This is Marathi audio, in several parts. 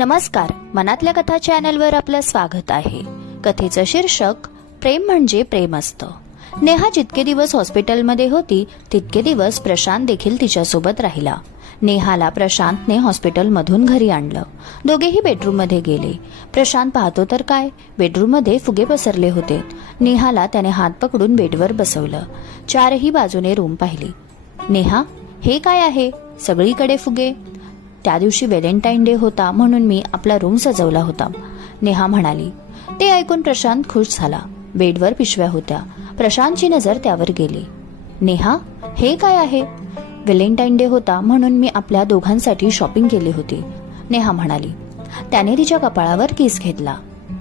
नमस्कार, मनातल्या कथा चॅनलवर आपलं स्वागत आहे. कथेचं शीर्षक प्रेम म्हणजे प्रेम असतं. नेहा जितके दिवस हॉस्पिटलमध्ये होती तितके दिवस प्रशांत देखील तिच्यासोबत राहिला. नेहाला प्रशांतने हॉस्पिटलमधून घरी आणलं. दोघेही बेडरूममध्ये गेले. प्रशांत पाहतो तर काय, बेडरूममध्ये फुगे पसरले होते. नेहाला त्याने हात पकडून बेडवर बसवलं. चारही बाजूने रूम पाहिली. नेहा, हे काय आहे? सगळीकडे फुगे. त्या दिवशी व्हॅलेंटाईन डे होता म्हणून मी आपला रूम सजवला होता, नेहा म्हणाली. ते ऐकून प्रशांत खुश झाला. बेडवर पिशव्या होत्या. प्रशांतची नजर त्यावर गेली. नेहा, हे काय आहे? व्हॅलेंटाईन डे होता म्हणून मी आपल्या दोघांसाठी शॉपिंग केली होती, नेहा म्हणाली. त्याने तिच्या कपाळावर किस घेतला.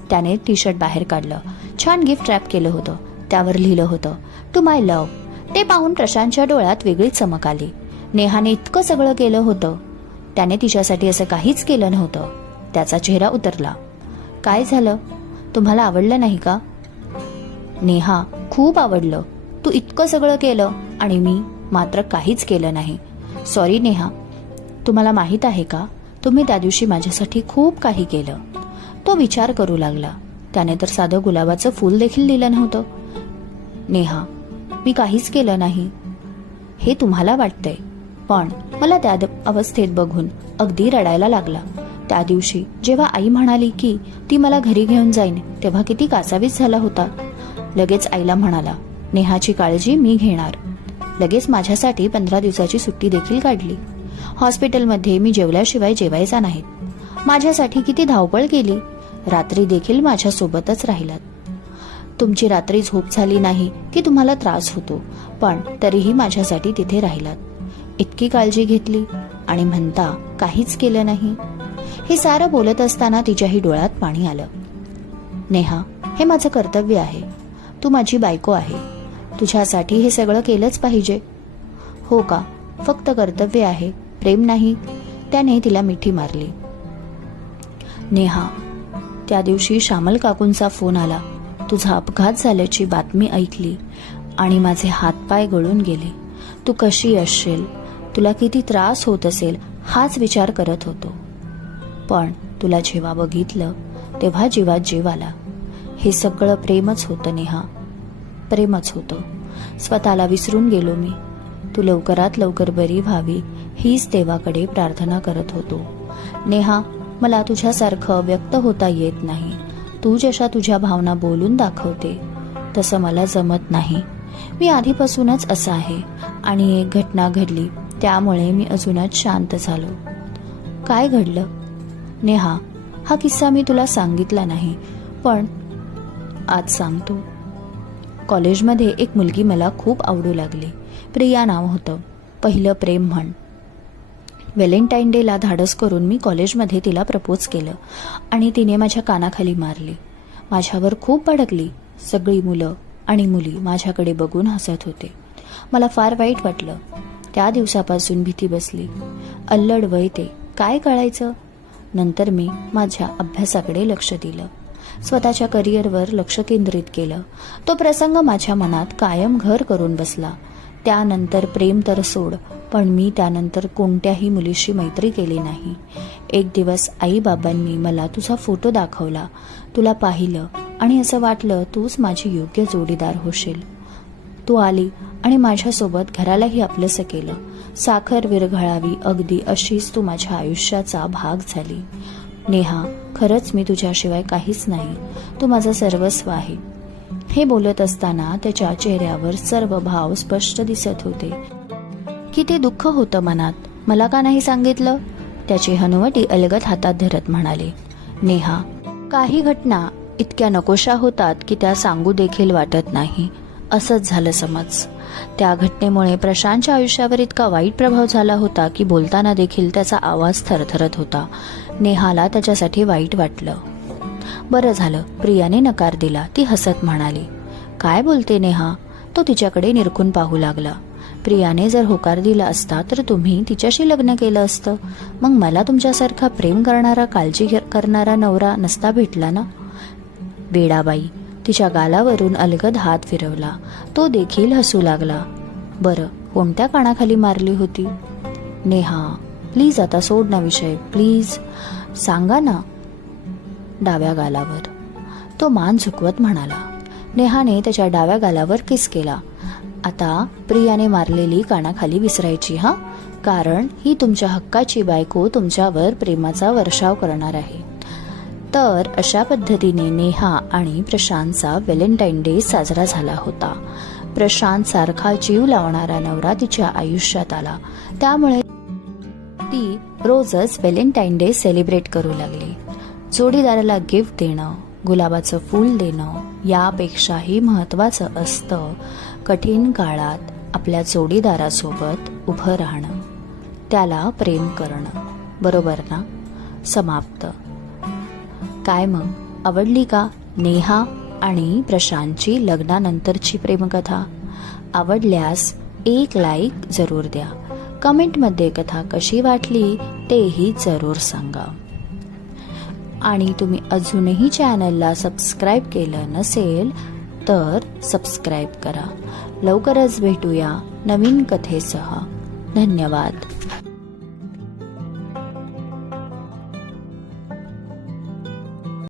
त्याने टी शर्ट बाहेर काढलं. छान गिफ्ट रॅप केलं होतं. त्यावर लिहिलं होतं, टू माय लव्ह. ते पाहून प्रशांतच्या डोळ्यात वेगळीच चमक आली. नेहाने इतकं सगळं केलं होतं, त्याने तिच्यासाठी असं काहीच केलं नव्हतं. त्याचा चेहरा उतरला. काय झालं? तुम्हाला आवडलं नाही का? नेहा, खूप आवडलं. तू इतकं सगळं केलं आणि मी मात्र काहीच केलं नाही. सॉरी नेहा. तुम्हाला माहित आहे का, तुम्ही त्या दिवशी माझ्यासाठी खूप काही केलं. तो विचार करू लागला. त्याने तर साधं गुलाबाचं फूल देखील दिलं नव्हतं. नेहा, मी काहीच केलं नाही हे तुम्हाला वाटतंय, पण मला त्या अवस्थेत बघून अगदी रडायला लागला. त्या दिवशी जेव्हा आई म्हणाली की ती मला घरी घेऊन जाईन तेव्हा किती कासावीस झाला होता. लगेच आईला म्हणाला, नेहाची काळजी मी घेणार. लगेच माझ्यासाठी 15 दिवसाची सुट्टी देखील काढली. हॉस्पिटलमध्ये मी जेवल्याशिवाय जेवायचा नाही. माझ्यासाठी किती धावपळ केली. रात्री देखील माझ्यासोबतच राहिलात. तुमची रात्री झोप झाली नाही की तुम्हाला त्रास होतो, पण तरीही माझ्यासाठी तिथे राहिलात. इतकी काळजी घेतली आणि म्हणता काहीच केलं नाही. हे सारं बोलत असताना तिच्याही डोळ्यात पाणी आलं. नेहा, हे माझं कर्तव्य आहे. तू माझी बायको आहे. तुझ्यासाठी हे सगळं केलंच पाहिजे. हो का? फक्त कर्तव्य आहे, प्रेम नाही? त्याने तिला मिठी मारली. नेहा, त्या दिवशी श्यामल काकूंचा फोन आला. तुझा अपघात झाल्याची बातमी ऐकली आणि माझे हातपाय गळून गेले. तू कशी असशील, तुला किती त्रास होत असेल हाच विचार करत होतो. पण तुला जेव्हा बघितलं तेव्हा जीवात जीव आला. हे सगळं प्रेमच होतं नेहा, प्रेमच होतं. स्वतःला विसरून गेलो मी. तू लवकरात लवकर बरी व्हावी हीच देवाकडे प्रार्थना करत होतो. नेहा, मला तुझ्यासारखं व्यक्त होता येत नाही. तू जशा तुझ्या भावना बोलून दाखवते तसं मला जमत नाही. मी आधीपासूनच असं आहे आणि एक घटना घडली त्यामुळे मी अजूनच शांत झालो. काय घडलं? नेहा, हा किस्सा मी तुला सांगितला नाही, पण आज सांगतो. कॉलेजमध्ये एक मुलगी मला खूप आवडू लागली. प्रिया नाव होतं. पहिलं प्रेम म्हण. व्हॅलेंटाईन डेला धाडस करून मी कॉलेजमध्ये तिला प्रपोज केलं आणि तिने माझ्या कानाखाली मारली. माझ्यावर खूप भडकली. सगळी मुलं आणि मुली माझ्याकडे बघून हसत होते. मला फार वाईट वाटलं. त्या दिवसापासून भीती बसली. अल्लड वय ते, काय कळायचं? नंतर मी माझ्या अभ्यासाकडे लक्ष दिलं. स्वतःच्या करिअरवर लक्ष केंद्रित केलं. तो प्रसंग माझ्या मनात कायम घर करून बसला. त्यानंतर प्रेम तर सोड, पण मी त्यानंतर कोणत्याही मुलीशी मैत्री केली नाही. एक दिवस आई बाबांनी मला तुझा फोटो दाखवला. तुला पाहिलं आणि असं वाटलं तूच माझी योग्य जोडीदार होशील. तू आली आणि माझ्यासोबत घरालाही आपलंसं केलं. साखर विरघळावी अगदी अशीच तू माझ्या आयुष्याचा भाग झाली. नेहा, खरंच मी तुझ्याशिवाय काहीच नाही. तू माझं सर्वस्व आहे. हे बोलत असताना त्याच्या चेहऱ्यावर सर्व भाव स्पष्ट दिसत होते. किती दुःख होतं मनात. मला का नाही सांगितलं? त्याची हनुवटी अलगद हातात धरत म्हणाले. नेहा, काही घटना इतक्या नकोशा होतात की त्या सांगू देखील वाटत नाही. असंच झालं समज. त्या घटनेमुळे प्रशांतच्या आयुष्यावर इतका वाईट प्रभाव झाला होता की बोलताना देखील त्याचा आवाज थरथरत होता. नेहाला त्याच्यासाठी वाईट वाटलं. बरं झालं, प्रियाने नकार दिला. ती हसत म्हणाली. काय बोलते नेहा? तो तिच्याकडे निरखून पाहू लागला. प्रियाने जर होकार दिला असता तर तुम्ही तिच्याशी लग्न केलं असतं. मग मला तुमच्यासारखा प्रेम करणारा, काळजी करणारा नवरा नसता भेटला ना? वेडाबाई. तिच्या गालावरून अलगद हात फिरवला. तो देखील हसू लागला. बरं, कोणत्या कानाखाली मारली होती? नेहा, प्लीज आता सोड ना विषय, प्लीज. सांगा ना. डाव्या गालावर. तो मान झुकवत म्हणाला. नेहाने त्याच्या डाव्या गालावर किस केला. आता प्रियाने मारलेली कानाखाली विसरायची हा, कारण ही तुमच्या हक्काची बायको तुमच्यावर प्रेमाचा वर्षाव करणार आहे. तर अशा पद्धतीने नेहा आणि प्रशांतचा व्हॅलेंटाईन डे साजरा झाला होता. प्रशांत सारखा जीव लावणारा नवरा तिच्या आयुष्यात आला, त्यामुळे ती रोजच व्हॅलेंटाईन डे सेलिब्रेट करू लागली. जोडीदाराला गिफ्ट देणं, गुलाबाचं फूल देणं यापेक्षाही महत्त्वाचं असतं कठीण काळात आपल्या जोडीदारासोबत उभं राहणं, त्याला प्रेम करणं. बरोबर ना? समाप्त. काय मग, आवडली का नेहा आणि प्रशांतची लग्नानंतरची प्रेमकथा? आवडल्यास एक लाईक जरूर द्या. कमेंटमध्ये कथा कशी वाटली तेही जरूर सांगा. आणि तुम्ही अजूनही चॅनलला सबस्क्राईब केलं नसेल तर सबस्क्राईब करा. लवकरच भेटूया नवीन कथेसह. धन्यवाद.